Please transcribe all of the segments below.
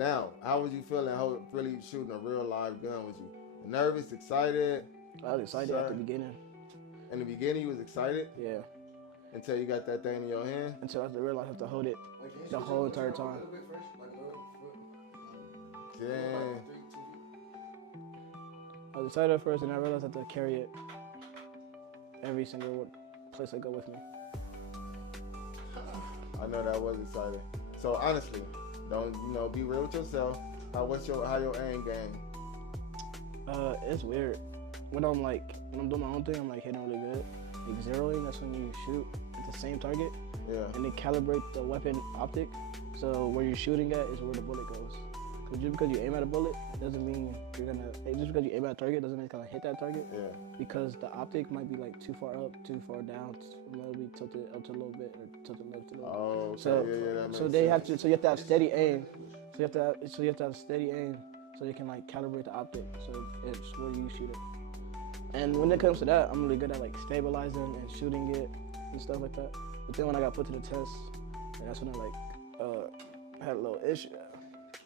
Now, how was you feeling? How really shooting a real live gun? Was you nervous, excited? I was excited at the beginning. In the beginning, you was excited Yeah. until you got that thing in your hand. Until I realized I have to hold it the whole entire time. Dang. I was excited at first, and I realized I have to carry it every single place I go with me. I know that was exciting. So honestly, don't be real with yourself. How your aim game? It's weird. When I'm doing my own thing, I'm like hitting really good. Like zeroing, that's when you shoot at the same target. Yeah. And they calibrate the weapon optic. So where you're shooting at is where the bullet goes. Cause just because you aim at a bullet doesn't mean you're gonna. Just because you aim at a target doesn't mean it's gonna hit that target. Yeah. Because the optic might be like too far up, too far down. Maybe tilted up to a little bit or tilted left to a little bit. Oh, okay. So that makes so they sense. have to. So you have to have steady aim. So you have to have steady aim. So you can like calibrate the optic. So it's where you shoot it. And when it comes to that, I'm really good at like stabilizing and shooting it and stuff like that. But then when I got put to the test, that's when I had a little issue.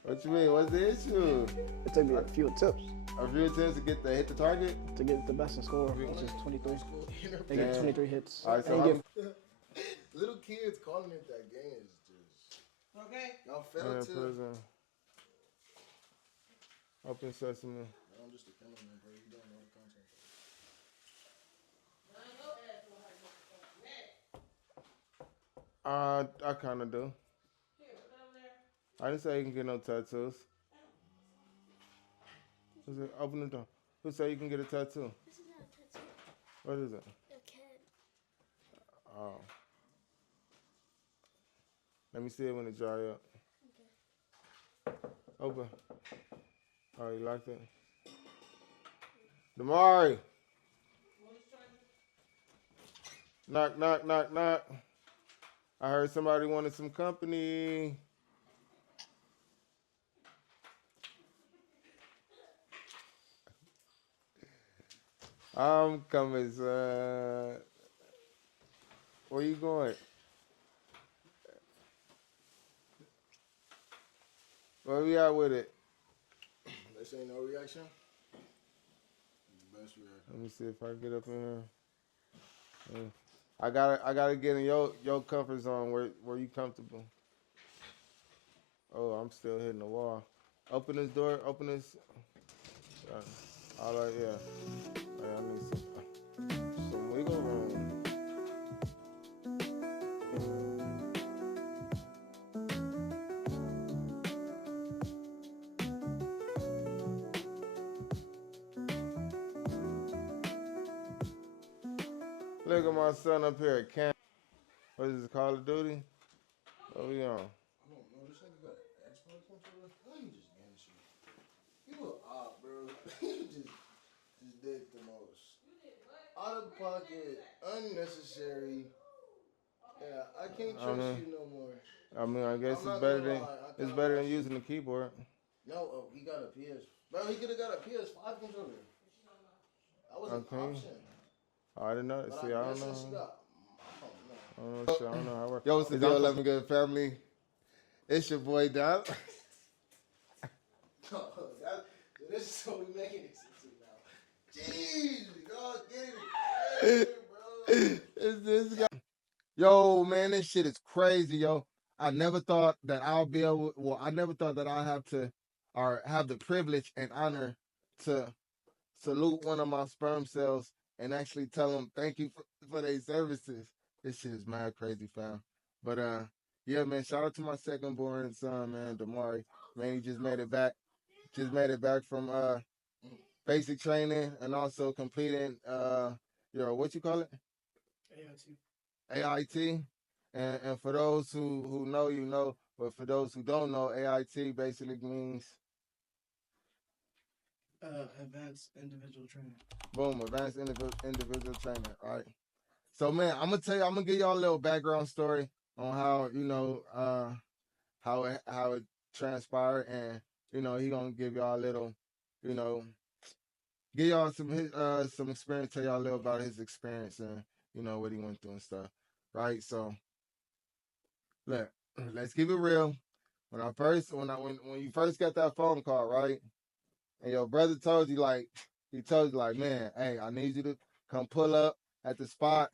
What you mean? What's the issue? It took me a few attempts A few attempts to hit the target. to get the best in score, which is 23. They get 23 hits. All right, so And Little kids calling it that game is just okay. Y'all fell to. Prison. Open sesame. I'm just a cameraman, bro. You don't know the content. I kind of do. I didn't say you can get no tattoos. Who said, open the door. Who said you can get a tattoo? This is not a tattoo. What is it? A cat. Oh. Let me see it when it dry up. Okay. Open. Oh, you liked it? Damari. Knock, knock, knock, knock. I heard somebody wanted some company. I'm coming, son. Where you going? Where we at with it? They say no reaction. The best reaction. Let me see if I can get up in here. I gotta get in your comfort zone where you comfortable. Oh, I'm still hitting the wall. Open this door. Open this. All right, yeah. I need some wiggle room. Look at my son up here at camp. What is this, Call of Duty? What we on? I don't know. This nigga got an Xbox controller. How you just getting shit? You a op, bro. You just did the most. Out of pocket, unnecessary. Yeah, I can't trust you no more. I mean, I guess it's better than using the keyboard. No, he got a PS. Bro, he could have got a PS5 controller. That was an option. Oh, I didn't know. But See, I don't know. I don't know how it works. Yo, what's the Is deal, 11 Good family? It's your boy, Don. This is what we making it now. Jeez, y'all get it. Hey, bro. It's this guy. Yo, man, this shit is crazy, yo. I never thought that I'll be able. Well, I never thought that I have to, or have the privilege and honor to salute one of my sperm cells and actually tell them thank you for their services. This shit is mad crazy, fam. But yeah, man, shout out to my second born son, man, Damari. Man, he just made it back. Just made it back from basic training and also completing what you call it? AIT. And for those who know, you know, but for those who don't know, AIT basically means advanced individual training. Boom, advanced individual training, right? So man, I'm gonna give y'all a little background story on how, you know, how it transpired, and you know, he gonna give y'all a little, you know, give y'all some experience, tell y'all a little about his experience and, you know, what he went through and stuff. Right? So look, let's keep it real. when you first got that phone call, right? And your brother told you like he told you like, man, hey, I need you to come pull up at the spot.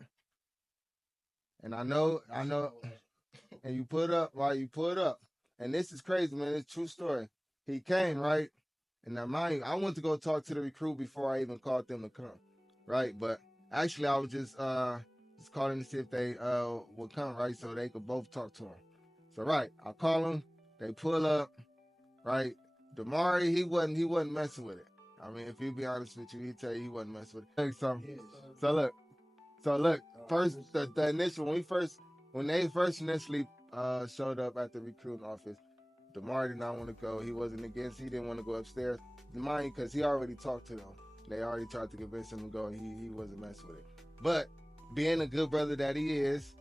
And I know, and you put up, right? You put up, and this is crazy, man. It's a true story. He came, right? And now, mind you, I went to go talk to the recruit before I even called them to come, right? But actually, I was just calling to see if they would come, right? So they could both talk to him. So right, I call them, they pull up, right? Damari, he wasn't messing with it. I mean, if you be honest with you, he'd tell you he wasn't messing with it. So look, so look, first the initial when they first initially showed up at the recruiting office, Damari did not want to go. He wasn't against. He didn't want to go upstairs. Mind because he already talked to them. They already tried to convince him to go, and he wasn't messing with it. But being a good brother that he is,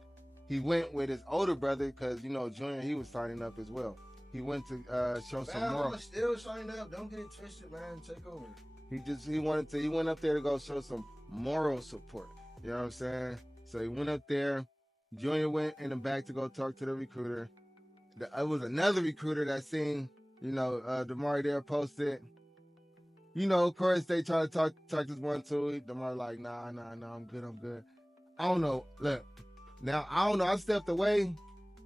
he went with his older brother because Junior he was signing up as well. He went to show some more. Still signed up. Don't get it twisted, man. Take over. He went up there to go show some moral support. You know what I'm saying? So he went up there. Junior went in the back to go talk to the recruiter. It was another recruiter that seen, Damari there posted. Of course they try to talk this one too. Damari like, nah, I'm good. I don't know. Look, now I don't know. I stepped away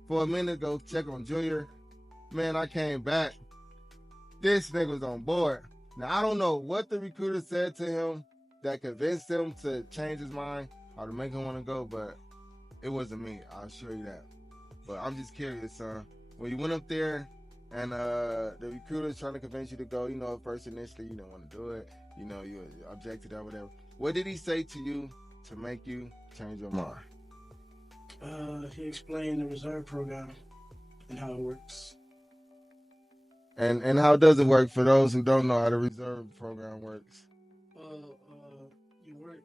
for a minute to go check on Junior. Man, I came back. This nigga was on board. Now I don't know what the recruiter said to him that convinced him to change his mind or to make him want to go, but it wasn't me. I'll show you that. But I'm just curious, son. When you went up there and the recruiter's trying to convince you to go, first initially you didn't want to do it, you objected or whatever. What did he say to you to make you change your mind? He explained the reserve program and how it works. And how does it work for those who don't know how the reserve program works? You work.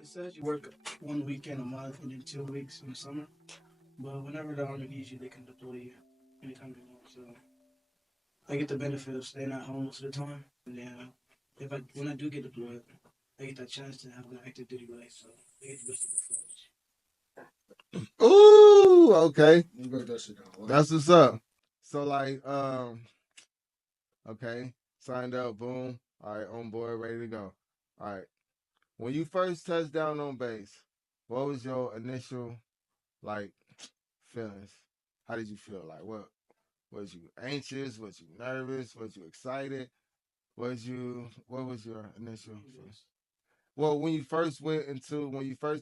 It says you work 1 weekend a month and then 2 weeks in the summer. But whenever the army needs you, they can deploy you anytime they want. So I get the benefit of staying at home most of the time, and then when I do get deployed, I get that chance to have an active duty life. So I get the best of both worlds. Ooh, okay. You break that shit down. That's what's up. So like, okay, signed up, boom. All right, on board, ready to go. All right. When you first touched down on base, what was your initial feelings? How did you feel? Like what was you anxious? Was you nervous? Was you excited? What was your initial feelings? Well, when you first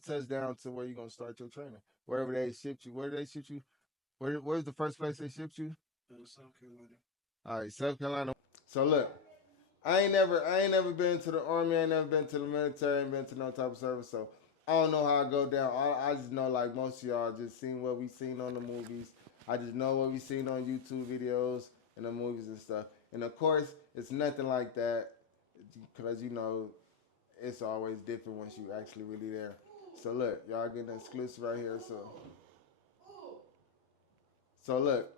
touched down to where you're gonna start your training, wherever they shipped you, where did they ship you? Where's the first place they shipped you? South Carolina. All right, South Carolina. So look, I ain't never been to the army. I ain't never been to the military. I ain't been to no type of service. So I don't know how I go down. I just know like most of y'all just seen what we seen on the movies. I just know what we seen on YouTube videos and the movies and stuff. And of course, it's nothing like that because it's always different once you actually really there. So look, y'all getting an exclusive right here. So look.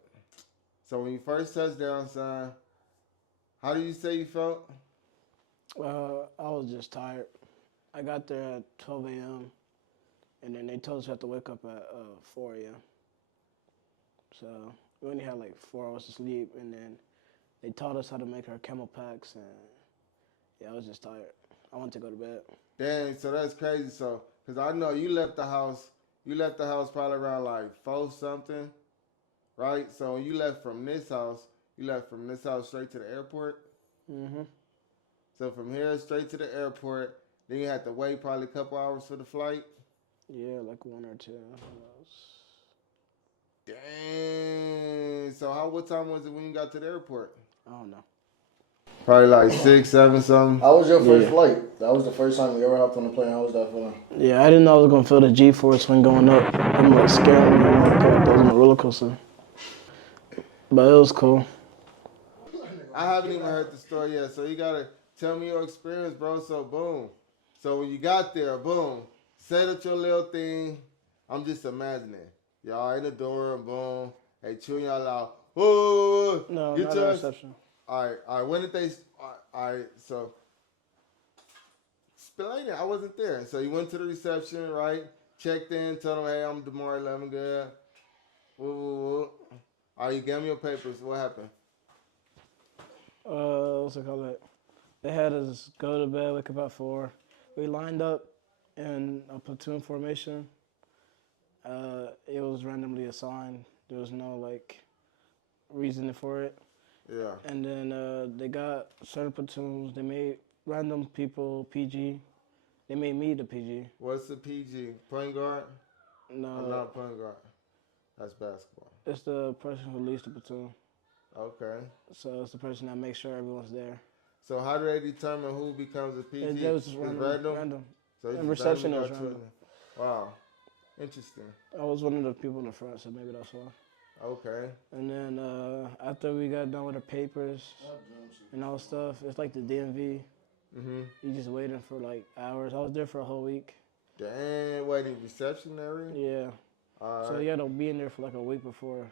So when you first touched down, son, how do you say you felt? I was just tired. I got there at 12 a.m. and then they told us we had to wake up at 4 a.m. So we only had like 4 hours to sleep, and then they taught us how to make our camel packs, and yeah, I was just tired. I wanted to go to bed. Dang, so that's crazy. So, cause I know you left the house. You left the house probably around like 4 something, right? So when you left from this house, straight to the airport. Mm-hmm. So from here straight to the airport, then you had to wait probably a couple hours for the flight. Yeah, like 1 or 2. Who knows? Dang. So what time was it when you got to the airport? I don't know. Probably like 6, 7 something. How was your first flight? That was the first time you ever hopped on a plane. How was that feeling? Yeah, I didn't know I was gonna feel the G-force when going up. I'm like scared me. I'm like, God, that was a roller coaster. But it was cool. I haven't even heard the story yet, so you gotta tell me your experience, bro. So boom. So when you got there, boom, set up your little thing. I'm just imagining. Y'all in the door, boom. Hey, chewing y'all out. Whoa, No, get not your a reception. All right. When did they? All right. So explain it. I wasn't there. So you went to the reception, right? Checked in, told them, hey, I'm Damari Lemon good. Woo. You gave me your papers. What happened? What's it called? They had us go to bed, wake up at 4. We lined up in a platoon formation. It was randomly assigned. There was no like reason for it. Yeah. And then they got certain platoons. They made random people PG. They made me the PG. What's the PG? Point guard? No, I'm not a point guard. That's basketball. it's the person who leads the platoon. Okay. So it's the person that makes sure everyone's there. So how do they determine who becomes a PG? It was just It's random. So it's And just reception randomly was got random. chosen. Wow. Interesting. I was one of the people in the front, so maybe that's why. Okay. And then after we got done with the papers and all stuff, it's like the DMV. Mm-hmm. You just waiting for like hours. I was there for a whole week. Dang, waiting reception area? Yeah. All So right. you had to be in there for like a week before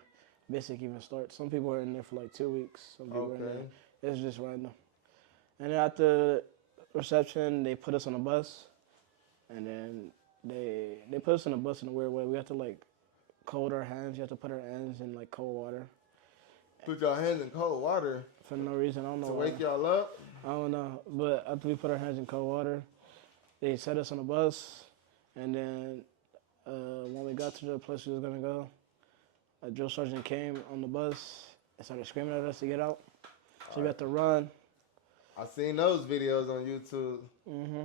basic even starts. Some people are in there for like 2 weeks. Some people are in Okay. there. It's just random. And then after reception, they put us on a bus. And then they put us on a bus in a weird way. We have to like cold our hands. You have to put our hands in like cold water. Put your hands in cold water For no reason. I don't know to why. wake y'all up? I don't know. But after we put our hands in cold water, they set us on a bus. And then when we got to the place we was going to go, a drill sergeant came on the bus and started screaming at us to get out. So we had to run. I seen those videos on YouTube. Mm-hmm.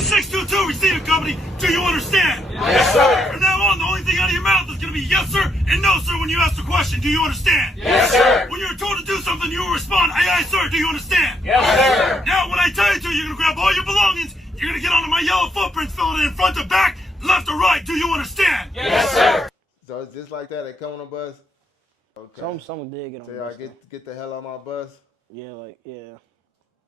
622 receiving company, do you understand? Yes, sir. From now on, the only thing out of your mouth is going to be yes, sir, and no, sir, when you ask a question. Do you understand? Yes, sir. When you're told to do something, you will respond, aye, aye, sir. Do you understand? Yes, sir. Now, when I tell you to, you're going to grab all your belongings. You're going to get onto my yellow footprints, fill it in front to back, left or right. Do you understand? Yes, sir. So it's just like that. They come on a bus. Okay. Some did get on So the y'all bus. get the hell out my bus. Yeah, like, yeah.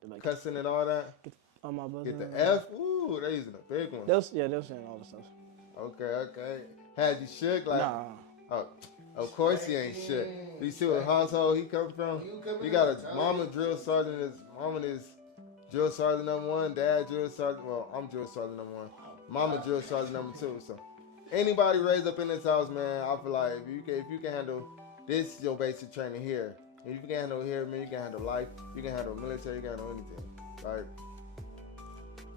Like, Cussing and all that. on my bus. Get the and- F. Ooh, they using a big one. They was saying all the stuff. Okay. Had you shook like? Nah. Oh, of course he ain't shook. You see what household he come from? You got a mama drill sergeant. Mama is drill sergeant number 1. Dad drill sergeant. Well, I'm drill sergeant number 1. Mama drill sergeant number 2. So anybody raised up in this house, man, I feel like if you can handle this, your basic training here. If you can handle here, man, you can handle life. You can handle military. You can handle anything. Right?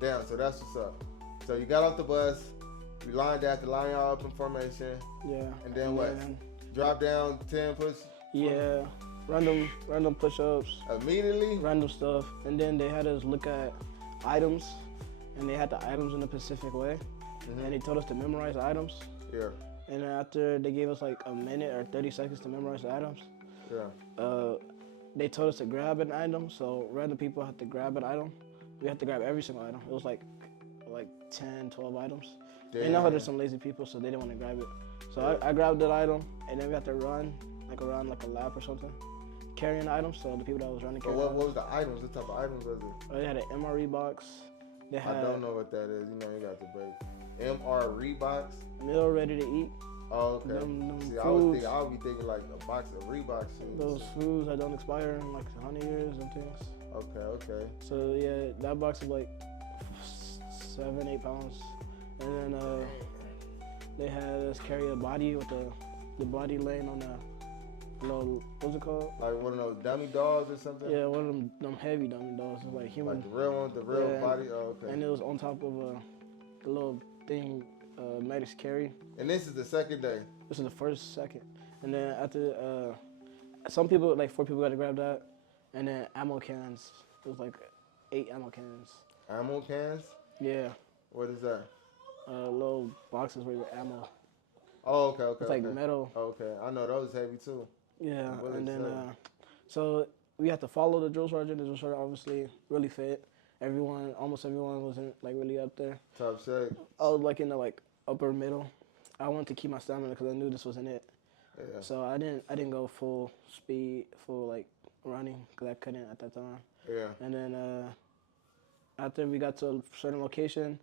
Damn. So that's what's up. So you got off the bus. We lined out to line y'all up in formation. Yeah. And then what? Drop down 10 push Yeah. Random push-ups, immediately? random stuff. And then they had us look at items. And they had the items in a specific way. And they told us to memorize the items. Yeah. And then after they gave us like a minute or 30 seconds to memorize the items, Yeah. they told us to grab an item. So random people had to grab an item. We had to grab every single item. It was like 10, 12 items. You know how there's some lazy people, so they didn't want to grab it. So I grabbed that item, and then we had to run like around like a lap or something, carrying items. So the people that was running But carrying what was the items? What type of items was it? They had an MRE box. They had I don't know what that is. You know, you got to break. MR Reeboks? meal ready to eat. Oh, okay. Them See, foods. I would be thinking like a box of Reebok shoes. Those foods that don't expire in like 100 years and things. Okay. So yeah, that box is like 7, 8 pounds. And then they had us carry a body with the body laying on a little, what's it called? Like one of those dummy dolls or something? Yeah, one of them heavy dummy dolls. It's like human. Like the real one, the real Yeah, body? Oh, okay. And it was on top of the little thing medics carry. And this is the second day? This is the first, second. And then after, some people, like 4 people got to grab that. And then ammo cans. It was like 8 ammo cans. Ammo cans? Yeah. What is that? Little boxes where you with ammo. Oh, okay. It's like metal. Okay, I know those heavy too. Yeah, What and is then that? so we had to follow the drill sergeant. The drill sergeant obviously really fit. Almost everyone wasn't like really up there. Top shape. I was like in the like upper middle. I wanted to keep my stamina because I knew this wasn't it. Yeah. So I didn't go full speed, full like running because I couldn't at that time. Yeah. And then after we got to a certain location,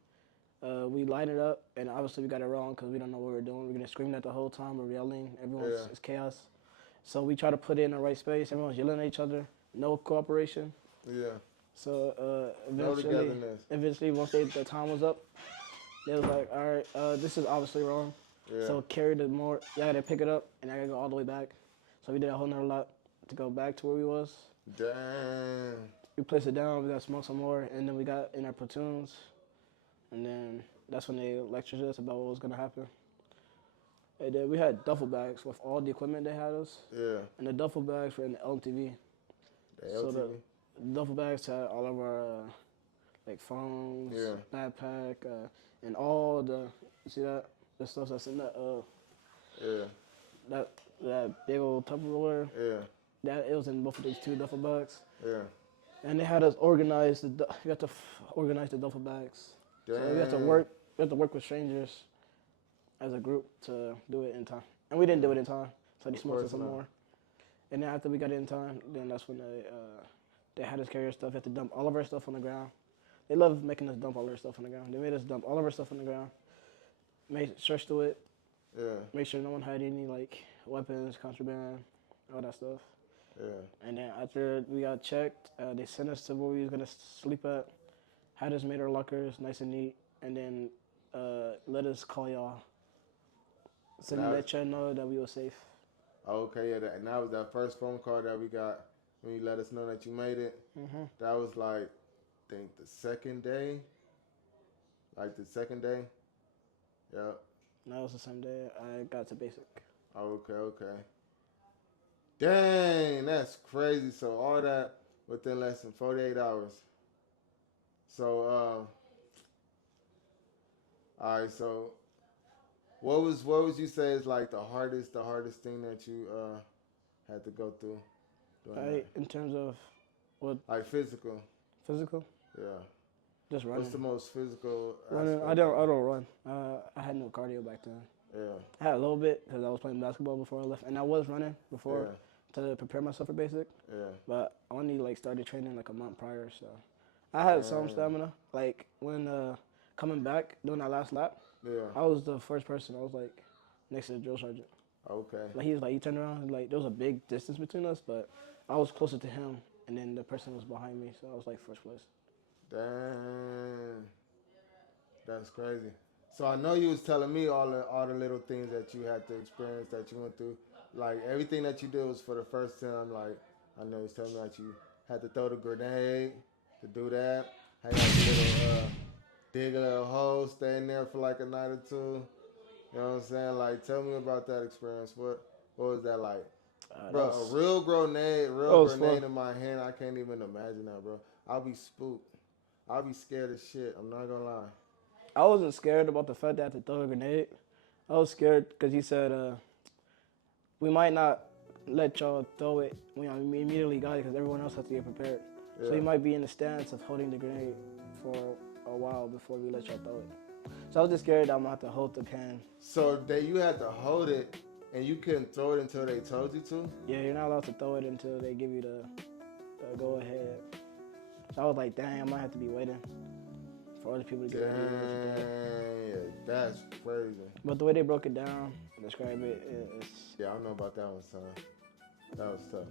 we lined it up, and obviously we got it wrong because we don't know what we're doing. We're gonna scream at the whole time. We're yelling. It's chaos. So we try to put it in the right space. Everyone's yelling at each other. No cooperation. Yeah. So No togetherness. eventually, once the time was up, they was like, all right, this is obviously wrong. Yeah. So carry the more. Y'all gotta pick it up, and I gotta go all the way back. So we did a whole nother lot to go back to where we was. Damn. We placed it down. We got to smoke some more, and then we got in our platoons, and then that's when they lectured us about what was gonna happen. And then we had duffel bags with all the equipment they had us, Yeah. and the duffel bags were in the LTV. The So LTV. the duffel bags had all of our like phones, Yeah. backpack, and all the you see that the stuff that's in that Yeah. that big old Tupperware. Yeah. That it was in both of these 2 duffel bags, Yeah. and they had us organize we had to organize the duffel bags. Damn. So we had to work. We had to work with strangers as a group to do it in time, and we didn't do it in time. So they smoked us some not. more, and then after we got it in time, then that's when they had us carry our stuff. We had to dump all of our stuff on the ground. They love making us dump all our stuff on the ground. They made us dump all of our stuff on the ground. Search through it. Yeah. Make sure no one had any like weapons, contraband, all that stuff. Yeah. And then after we got checked, they sent us to where we was gonna sleep at. Had us made our lockers nice and neat, and then let us call y'all. So Now- let y'all know that we were safe. Okay, yeah, and that was that first phone call that we got when you let us know that you made it. Mm-hmm. That was like, I think the second day. Like the second day. Yeah. That was the same day I got to basic. Okay. Dang, that's crazy. So all that within less than 48 hours. So all right, so what would you say is like the hardest thing that you had to go through? doing that? In terms of what Like physical. physical, Yeah. just running. What's the most physical Running. aspect? I don't run. I had no cardio back then. Yeah. I had a little bit because I was playing basketball before I left, and I was running before Yeah. to prepare myself for basic. Yeah. But I only like started training like a month prior, so I had some stamina. Like when coming back doing that last lap, Yeah. I was the first person. I was like next to the drill sergeant. Okay. Like he was like he turned around and like there was a big distance between us, but I was closer to him, and then the person was behind me, so I was like first place. Damn. That's crazy. So I know you was telling me all the little things that you had to experience, that you went through. Like everything that you did was for the first time. Like I know you was telling me that you had to throw the grenade to do that. Had like a little dig a little hole, stay in there for like a night or two. You know what I'm saying? Like tell me about that experience. What was that like? Bro, a real grenade fun. in my hand, I can't even imagine that, bro. I'll be spooked. I'll be scared as shit. I'm not gonna lie. I wasn't scared about the fact that I had to throw a grenade. I was scared because he said we might not let y'all throw it when we immediately got it because everyone else has to get prepared. Yeah. So you might be in the stance of holding the grenade for a while before we let y'all throw it. So I was just scared that I'm gonna have to hold the can. So that you had to hold it and you couldn't throw it until they told you to? Yeah, you're not allowed to throw it until they give you the go ahead. So I was like, dang, I might have to be waiting for other people to get ready. Dang, that's crazy. But the way they broke it down, describe it, it's Yeah, I don't know about that one, son. That was tough.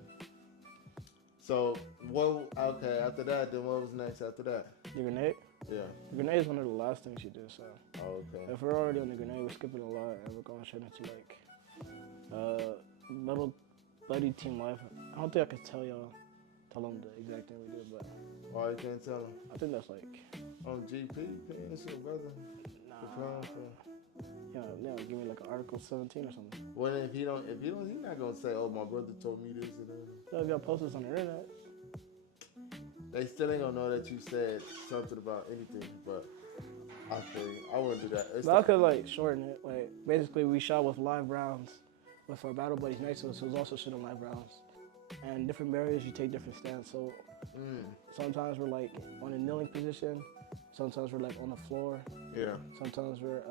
So, okay, after that, then what was next after that? the grenade. Yeah. The grenade is one of the last things you do, so. Okay. If we're already on the grenade, we're skipping a lot, and we're going straight into like little buddy team life. I don't think I could tell them the exact thing we did, but Why you can't tell them? I think that's like On GP, it's your brother. yeah, give me like an Article 17 or something. Well, if he don't, he's not gonna say, "Oh, my brother told me this and that." So if y'all post this on the internet, They still ain't gonna know that you said something about anything. But I feel you. I wouldn't do that. but I could like shorten it. Like basically, we shot with live rounds with our battle buddies next to us, who was also shooting live rounds. And different barriers, you take different stands. So sometimes we're like on a kneeling position. Sometimes we're like on the floor. Yeah. Sometimes we're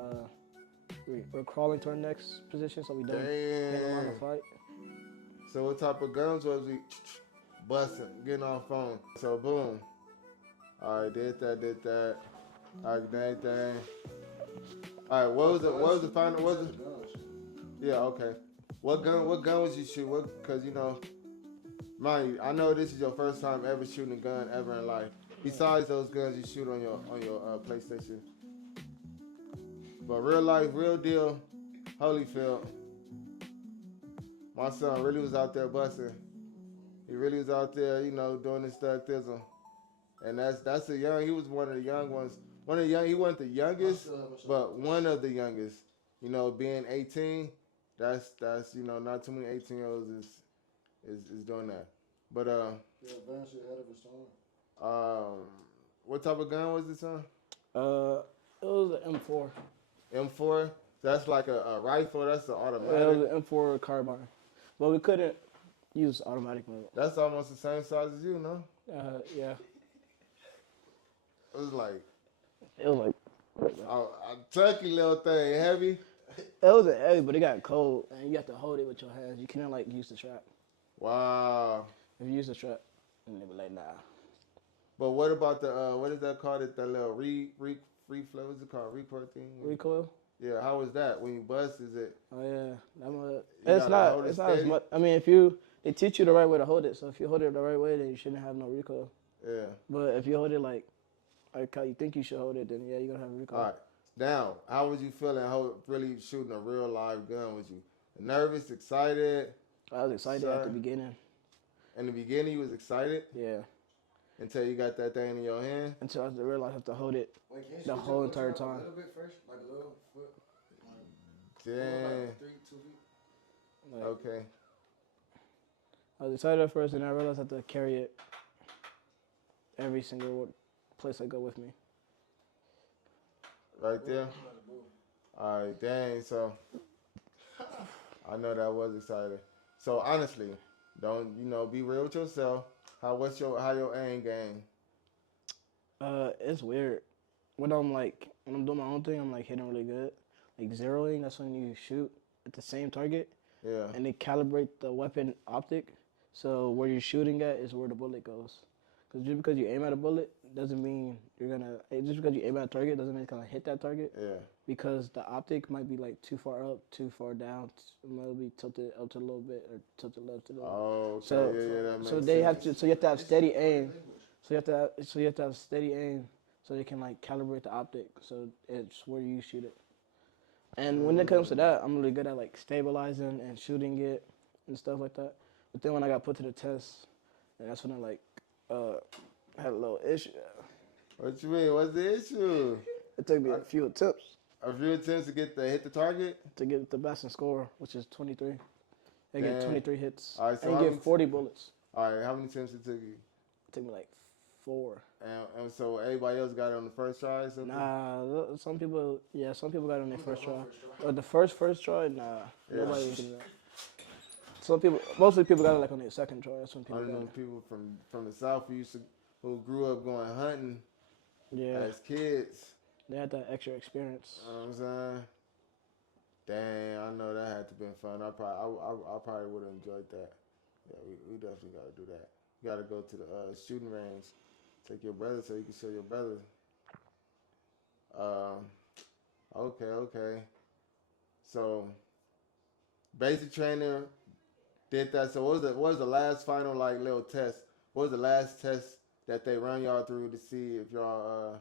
crawling to our next position, so we don't get in line to fight. So what type of guns was we busting, getting on phone? So boom. All right, did that. All right, dang. All right, what was the final? Yeah, okay. What gun was you shoot? Cause you know, mind you, I know this is your first time ever shooting a gun ever in life. Besides those guns you shoot on your PlayStation. But real life, real deal, Holyfield. My son really was out there busting. He really was out there, doing his stuff thizzle. And that's a young. He was one of the young ones. One of the young. He wasn't the youngest, but one of the youngest. Being 18, that's not too many 18-year-olds is doing that. But Yeah, advanced ahead of his time. um, what type of gun was this on? It was an M4. M4. That's like a rifle. That's an automatic. Yeah, it was an M4 carbine, but we couldn't use automatic mode. That's almost the same size as you, no? Yeah, It was like it was like a turkey little thing, heavy. it wasn't heavy, but it got cold, and you have to hold it with your hands. You can't like use the strap. Wow. If you use the strap, and they be like, nah. But what about the what is that called? That little free flow? What's it called? Recoil thing? Recoil. Yeah. How was that when you bust? Is it? Oh yeah, gotta it's not. hold it It's not as steady? much. I mean, they teach you the right way to hold it. So if you hold it the right way, then you shouldn't have no recoil. Yeah. But if you hold it like how you think you should hold it, then yeah, you're gonna have recoil. All right. Now, how was you feeling? Really shooting a real live gun? Was you nervous, excited? I was excited at the beginning. In the beginning, you was excited Yeah. until you got that thing in your hand. Until I realized I have to hold it Wait, can you the switch whole your entire motion up time. A little bit first, like a little foot. Damn. Like 2 feet. Like, Okay. I was excited at first, and I realized I have to carry it every single place I go with me. Right there. All right. Dang. So I know that was exciting. So honestly, don't be real with yourself. How your aim game? It's weird. When I'm doing my own thing, I'm like hitting really good. Like zeroing, that's when you shoot at the same target, Yeah. and they calibrate the weapon optic. So where you're shooting at is where the bullet goes. Because just because you aim at a bullet doesn't mean you're gonna. Just because you aim at a target doesn't mean it's gonna hit that target. Yeah. Because the optic might be like too far up, too far down. It might be tilted up to a little bit or tilted left to a little bit. Oh, okay. So, yeah, that makes so they have sense. to. So you have to have steady aim. So you have to have steady aim, so they can like calibrate the optic. So it's where you shoot it. And when it comes to that, I'm really good at like stabilizing and shooting it and stuff like that. But then when I got put to the test, and that's when I had a little issue. What you mean? What's the issue? It took me a few attempts A few attempts to hit the target. to get the best in score, which is 23. They get Damn. 23 hits All right, so and how get many 40 bullets. All right, how many attempts it took you? It took me like 4. And so everybody else got it on the first try or something? Nah, some people got it on their first try. But the first try, nah, Yeah. nobody was doing that. Mostly people got it like on their second try. That's when I people know got it. people from the South who grew up going hunting Yeah, as kids. they had that extra experience. You know what I'm saying? Dang, I know that had to been fun. I probably would have enjoyed that. Yeah, we definitely got to do that. You got to go to the shooting range. Take your brother so you can show your brother. Okay. So, basic trainer did that. So, what was the last final like little test? What was the last test that they run y'all through to see if y'all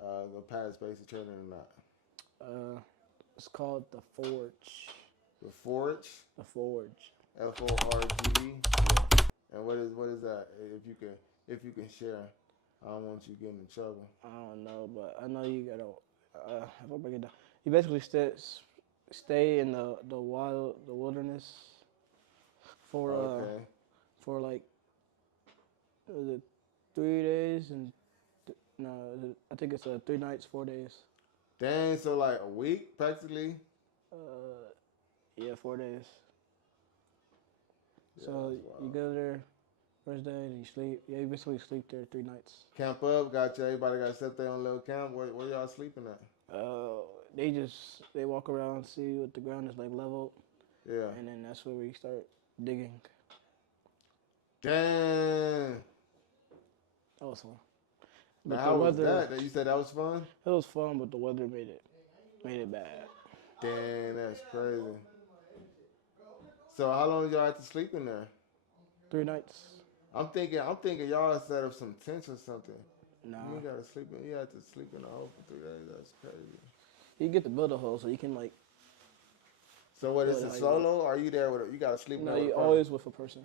gonna pass basic training or not? It's called the Forge. The Forge. The Forge. FORGE. And what is that? If you can share, I don't want you getting in trouble. I don't know, but I know you gotta. If I break it down, you basically stay in the wilderness for Okay. for like was it 3 days and no, I think it's 3 nights, 4 days. Dang, so like a week practically. Yeah, 4 days. Yeah, So that's wild. you go there first day and you sleep. Yeah, you basically sleep there 3 nights. Camp up, everybody got set there on little camp. Where y'all sleeping at? They walk around, see what the ground is like leveled, Yeah. and then that's where we start digging. Dang. That was fun. Now, But how was that? You said that was fun? It was fun, but the weather made it bad. Dang, that's crazy. So how long y'all had to sleep in there? 3 nights. I'm thinking y'all set up some tents or something. Nah. You had to sleep in a hole for 3 days. That's crazy. You get to build a hole so you can like. So what is Really it how you solo? Or are you there with? You gotta sleep No, there with you a partner? always with a person.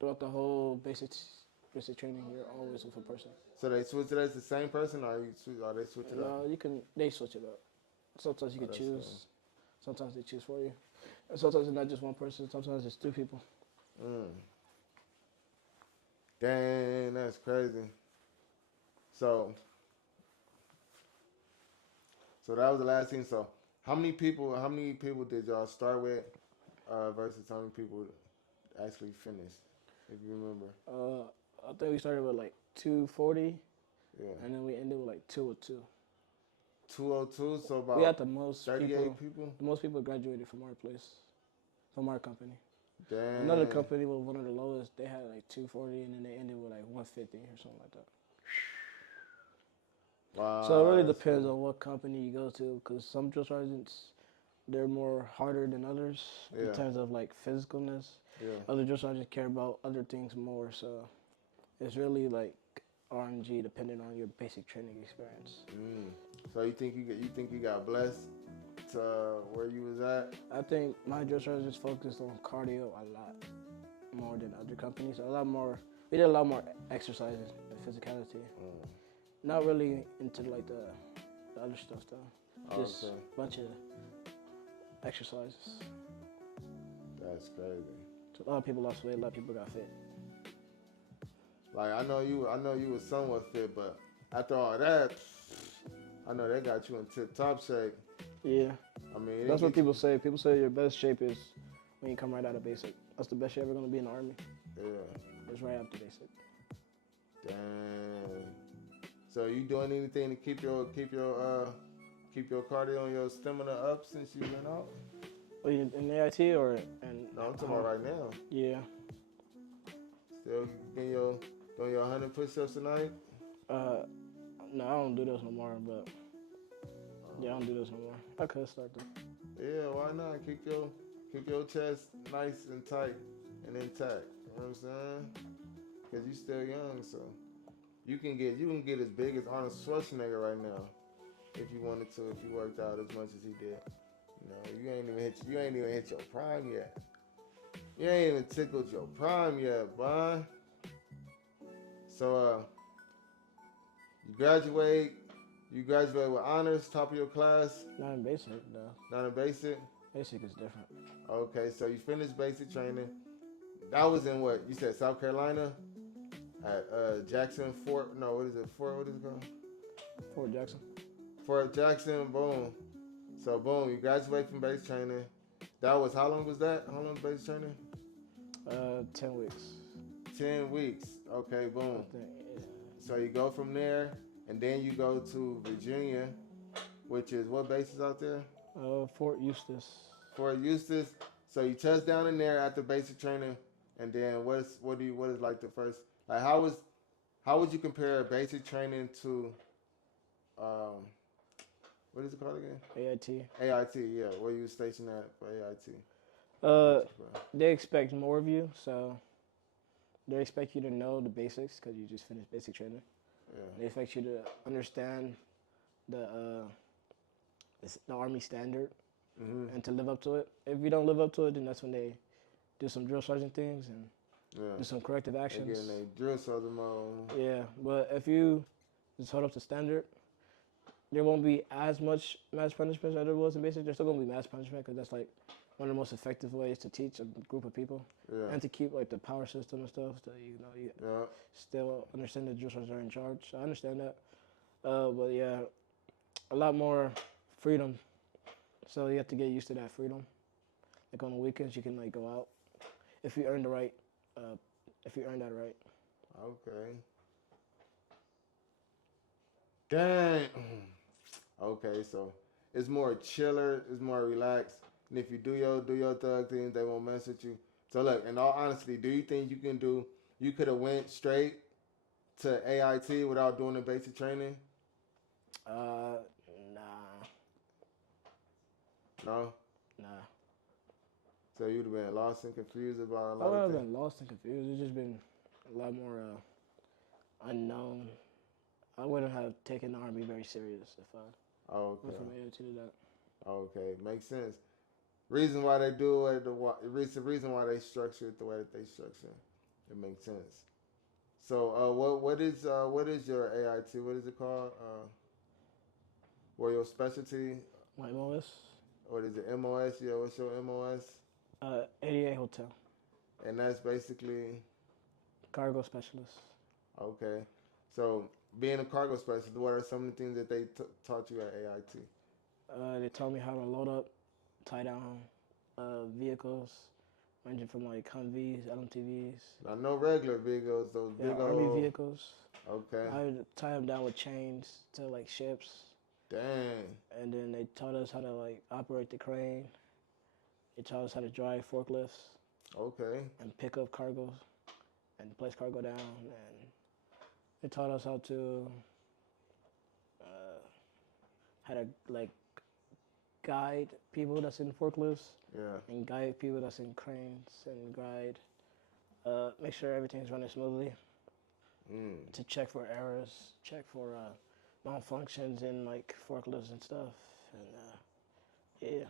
Throughout the whole basic training, you're always with a person. So they switch it as the same person, or they switch it up? No, they switch it up. Sometimes you Oh, can that's good. choose. Sometimes they choose for you. And sometimes it's not just one person. Sometimes it's two people. Mm. Dang, that's crazy. So, so that was the last thing. So, how many people? How many people did y'all start with, versus how many people actually finished? If you remember. I think we started with like 240, Yeah. and then we ended with like 202. 202. So We had about the most 38 people. people. The most people graduated from our place, from our company. Dang. Another company was one of the lowest. They had like 240, and then they ended with like 150 or something like that. Wow. So it really that's depends crazy. on what company you go to, because some drill sergeants, they're more harder than others Yeah. in terms of like physicalness. Yeah. Other drill sergeants care about other things more, so it's really like RNG depending on your basic training experience. Mm. So you think you got blessed to where you was at? I think my drill sergeants focused on cardio a lot more than other companies. A lot more. We did a lot more exercises and physicality. Mm. Not really into like the other stuff though. Just Okay. a bunch of exercises. That's crazy. So a lot of people lost weight. A lot of people got fit. Like I know you was somewhat fit, but after all that, I know they got you in tip top shape. Yeah, I mean, it that's what get people say. People say your best shape is when you come right out of basic. That's the best you're ever gonna be in the army. Yeah. It's right after basic. Damn. So you doing anything to keep your cardio and your stamina up since you went out? Are you in AIT or in? No, I'm talking about right now. Yeah. Still doing your 100 push-ups tonight? No, I don't do those no more. But yeah, I don't do those no more. I could start them. Yeah, why not? Keep your chest nice and tight and intact. You know what I'm saying? Cause you still young, so you can get as big as Arnold Schwarzenegger right now if you wanted to, if you worked out as much as he did. No, you ain't even hit your prime yet. You ain't even tickled your prime yet, boy. So you graduate with honors, top of your class. Not in basic though. Not in basic. Basic is different. Okay, so you finished basic training. That was in what you said, South Carolina, at Jackson Fort. No, what is it? What is it called? Fort Jackson. Fort Jackson. Boom. So boom, you graduate from basic training. That was how long was that? How long basic training? 10 weeks. 10 weeks. Okay, boom. I think. Yeah. So you go from there, and then you go to Virginia, which is what base is out there? Fort Eustis. Fort Eustis. So you touch down in there after basic training, and then what is like the first, like how would you compare basic training to what is it called again? AIT. AIT, yeah. Where you stationed at for AIT? They expect more of you, so they expect you to know the basics because you just finished basic training. Yeah. They expect you to understand the Army standard Mm-hmm. and to live up to it. If you don't live up to it, then that's when they do some drill sergeant things and Yeah. do some corrective They actions. getting a drill sergeant mode. Yeah, but if you just hold up to standard, there won't be as much mass punishment as there was in basic. There's still gonna be mass punishment because that's like one of the most effective ways to teach a group of people Yeah. and to keep like the power system and stuff. So you Yeah. still understand the drill sergeants are in charge. So I understand that. But yeah, a lot more freedom. So you have to get used to that freedom. Like on the weekends, you can like go out if you earn the right. If you earn that right. Okay. Dang. Okay, so it's more chiller, it's more relaxed, and if you do your thug things, they won't mess with you. So look, in all honesty, do you think you could have went straight to AIT without doing the basic training? Nah. No. Nah. So you'd have been lost and confused about a I lot would of have things. been lost and confused. It's just been a lot more unknown. I wouldn't have taken the Army very serious if I Okay. went from AIT to that. Okay, makes sense. reason why they do it, reason why they structure it the way that they structure it. It makes sense. So, what is your AIT? What is it called? Or your specialty? My MOS, What is it? MOS? Yeah, what's your MOS? 88 Hotel, And that's basically cargo specialist. okay. So, being a cargo specialist, what are some of the things that they taught you at AIT? They taught me how to load up, tie down vehicles, ranging from like Humvees, LMTVs, Now, no regular vehicles, those yeah, big army old. vehicles. Okay. I would tie them down with chains to like ships, Dang. and then they taught us how to like operate the crane. They taught us how to drive forklifts Okay. and pick up cargo and place cargo down, and they taught us uh, how to like guide people that's in forklifts Yeah. and guide people that's in cranes and guide, make sure everything's running smoothly. Mm. To check for errors, check for malfunctions in like forklifts and stuff, and yeah.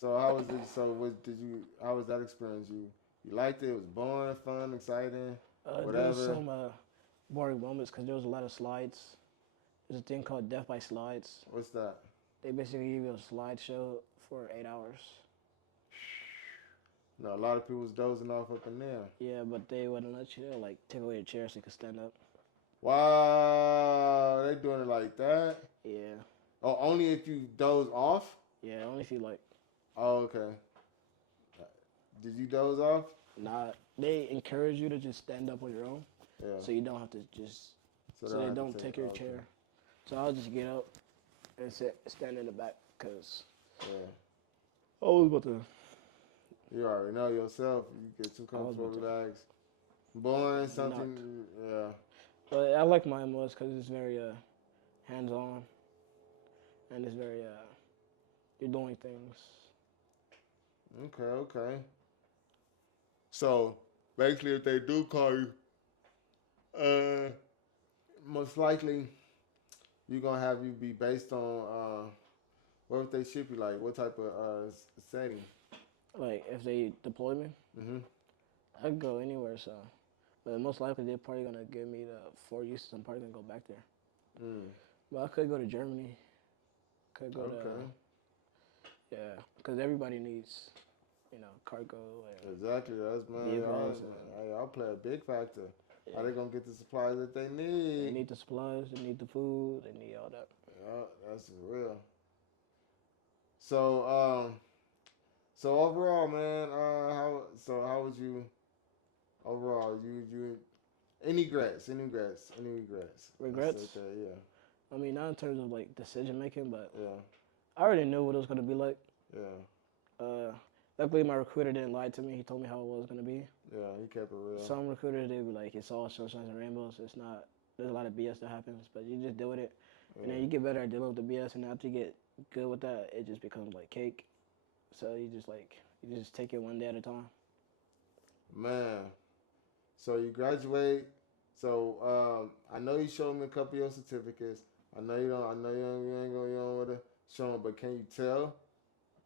So how was it? So what did you? How was that experience? You liked it? It was boring, fun, exciting, There was whatever. some boring moments because there was a lot of slides. There's a thing called Death by Slides. What's that? They basically give you a slideshow for 8 hours. No, a lot of people was dozing off up in there. Yeah, but they wouldn't let you like take away your chair so you could stand up. Wow, they doing it like that? Yeah, Oh, only if you doze off? yeah. Only if you like Oh, okay. Did you doze off? not. They encourage you to just stand up on your own, Yeah. so you don't have to just. So I they have to don't take your okay. chair. So I'll just get up and stand in the back because Yeah. I was about to. You already know yourself. You get too comfortable, relax. Boring, something. Yeah. But I like my MOS because it's very hands-on, and it's very you're doing things. Okay. So basically, if they do call you, most likely you're gonna have you be based on what if they ship you like what type of setting? Like if they deploy me, Mm-hmm. I could go anywhere. So, but most likely they're probably gonna give me the 4 uses. I'm probably gonna go back there. Mm. But I could go to Germany. Could go to because everybody needs cargo and Exactly. That's man. vehicles. I'll play a big factor. Yeah. How they gonna get the supplies that they need? They need the supplies. They need the food. They need all that. Yeah, that's real. So so overall, man, how was you overall? You any regrets? Any regrets? Any regrets? Regrets? Let's say that, yeah. I mean, not in terms of like decision making, but Yeah. I already knew what it was gonna be like. Yeah. Luckily, my recruiter didn't lie to me. He told me how it was gonna be. Yeah, he kept it real. Some recruiters they be like, it's all sunshine and rainbows. It's not. There's a lot of BS that happens, but you just deal with it, and then you get better at dealing with the BS. And after you get good with that, it just becomes like cake. So you just take it one day at a time. Man. So you graduate. So I know you showed me a couple of your certificates. I know you don't. I know you don't want to show them, but can you tell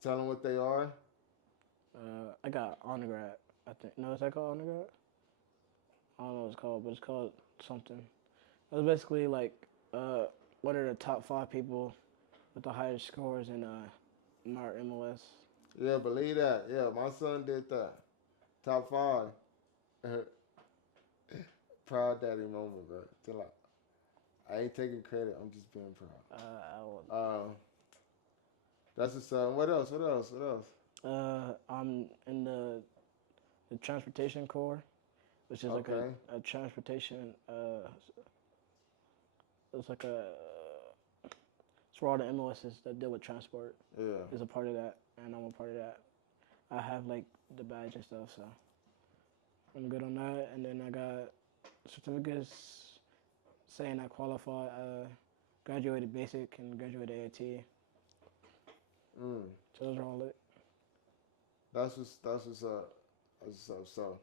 them what they are? I got honor grad. I think no, is that called honor grad? I don't know what it's called, but it's called something. It was basically like one of the top 5 people with the highest scores in our MOS. Yeah, believe that. Yeah, my son did that. Top 5. Proud daddy moment, bro. Till I ain't taking credit. I'm just being proud. That's what's up. What else? I'm in the transportation corps, which is like a transportation. It's like it's for all the MOSs that deal with transport. Yeah. Is a part of that, and I'm a part of that. I have like the badge and stuff, so I'm good on that. And then I got certificates saying I qualified, graduated basic and graduated AIT. Mm. So those are all it. That's what's up. That's what's up. So,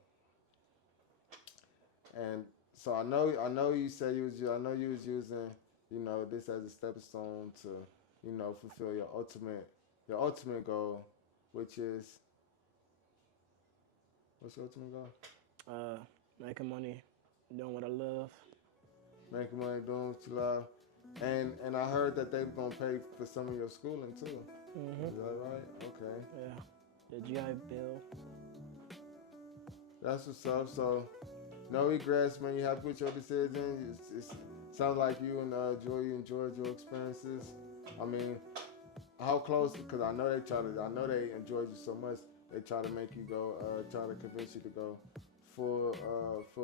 and so I know you said I know you was using this as a stepping stone to fulfill your ultimate your ultimate goal, which is what's your ultimate goal? Making money, doing what I love. Making money, doing what you love. And I heard that they were gonna pay for some of your schooling too. Mhm. Is that right? Okay. Yeah. The GI Bill. That's what's up. So no regrets, man. You happy with your decision? It sounds like you and Joy, you enjoyed your experiences. I mean, how close? Because I know I know they enjoyed you so much. They try to make you go, try to convince you to go full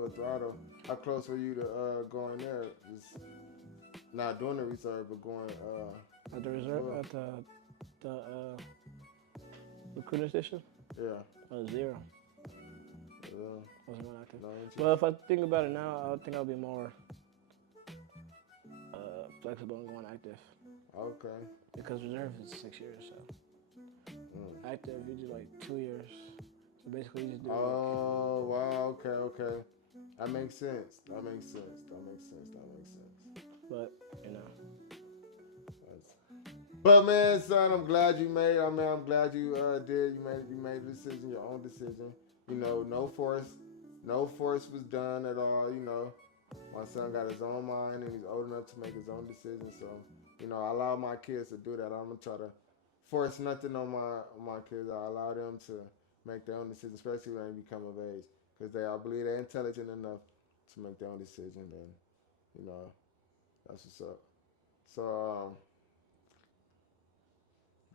throttle. How close were you to going there? Just not doing the reserve, but going. At the reserve, Well. at the recruiting station, Yeah. 0. Yeah. Wasn't going active. No interest. Well, if I think about it now, I think I'll be more flexible in going active Okay. because reserve is 6 years, so active you do like 2 years. So basically, you just do. Oh wow. Okay. That makes sense. That makes sense. But you know, But man, son, I'm glad you made. I mean, I'm glad you did. You made a decision, your own decision. You know, no force was done at all. You know, my son got his own mind and he's old enough to make his own decision. So, you know, I allow my kids to do that. I'm gonna try to force nothing on my kids. I allow them to make their own decision, especially when they become of age, because I believe they're intelligent enough to make their own decision. And you know, that's what's up. So.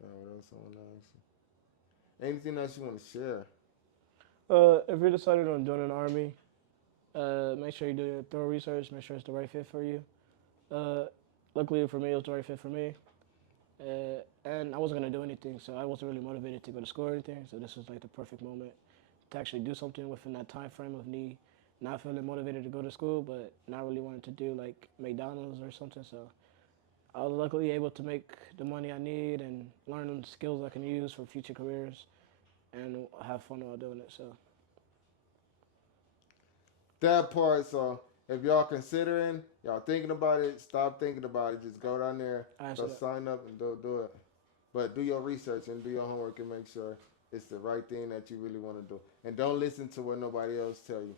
What else I want to ask you? Anything else you want to share? if you're decided on joining the army, make sure you do your thorough research. Make sure it's the right fit for you. Luckily for me, it was the right fit for me. And I wasn't gonna do anything, so I wasn't really motivated to go to school or anything. So this was like the perfect moment to actually do something within that time frame of me not feeling motivated to go to school, but not really wanting to do like McDonald's or something. So I was luckily able to make the money I need and learn skills I can use for future careers and have fun while doing it. So That part. So if y'all considering, y'all thinking about it, stop thinking about it. Just go down there, go sign up, and do it. But do your research and do your homework and make sure it's the right thing that you really want to do. And don't listen to what nobody else tell you.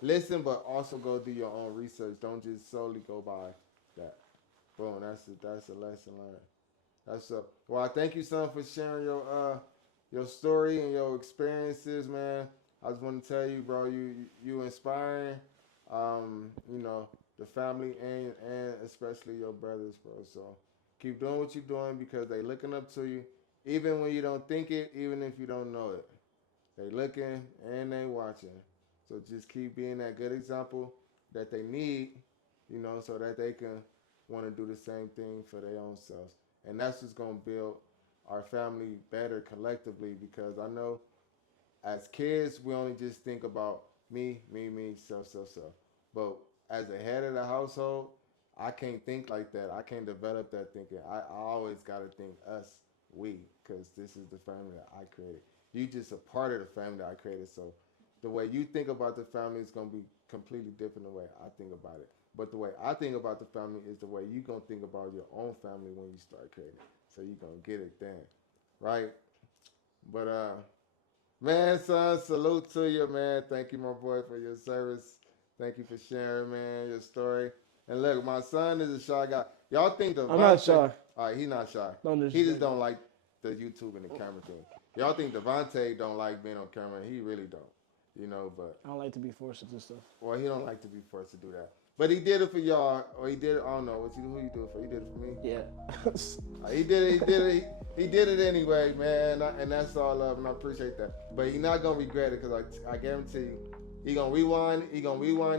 Listen, but also go do your own research. Don't just solely go by that. Boom. That's a lesson learned. That's up. Well, I thank you, son, for sharing your story and your experiences, man. I just want to tell you, bro, you inspiring. You know, the family and especially your brothers, bro. So keep doing what you're doing because they looking up to you, even when you don't think it, even if you don't know it. They looking and they watching. So just keep being that good example that they need, you know, so that they can want to do the same thing for their own selves. And that's what's going to build our family better collectively because I know as kids, we only just think about me, self. But as a head of the household, I can't think like that. I can't develop that thinking. I always got to think us, we, because this is the family that I created. You just a part of the family that I created. So the way you think about the family is going to be completely different than the way I think about it. But the way I think about the family is the way you're going to think about your own family when you start creating. So you're going to get it then. Right? But, man, son, salute to you, man. Thank you, my boy, for your service. Thank you for sharing, man, your story. And look, my son is a shy guy. Y'all think Devontae... I'm not shy. All right, he's not shy. He just don't like the YouTube and the camera thing. Y'all think Devontae don't like being on camera. He really don't. You know, but... I don't like to be forced to do stuff. Well, he don't like to be forced to do that. But he did it for y'all, or he did it, I don't know, who you do it for? He did it for me? Yeah. He did it anyway, man, and that's all love, and I appreciate that. But he's not gonna regret it, because I guarantee you, he gonna rewind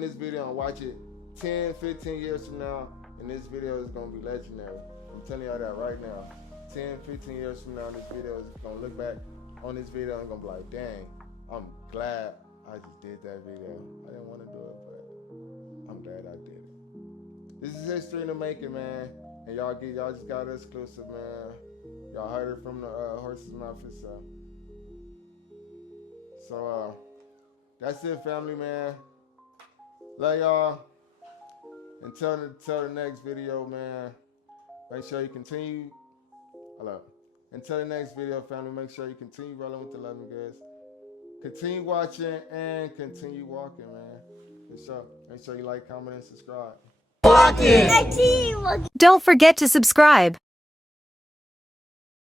this video and watch it 10, 15 years from now, and this video is gonna be legendary. I'm telling y'all that right now. 10, 15 years from now, this video is gonna look back on this video and gonna be like, dang, I'm glad I just did that video. I didn't want to do it, but I'm glad I did it. This is history in the making, man. And y'all just got it exclusive, man. Y'all heard it from the horse's mouth itself. So that's it, family, man. Love y'all. Until the next video, man. Make sure you continue. Hello. Until the next video, family, make sure you continue rolling with the loving goods. Continue watching and continue walking, man. For sure. Make sure you like, comment, and subscribe. I see you. Don't forget to subscribe.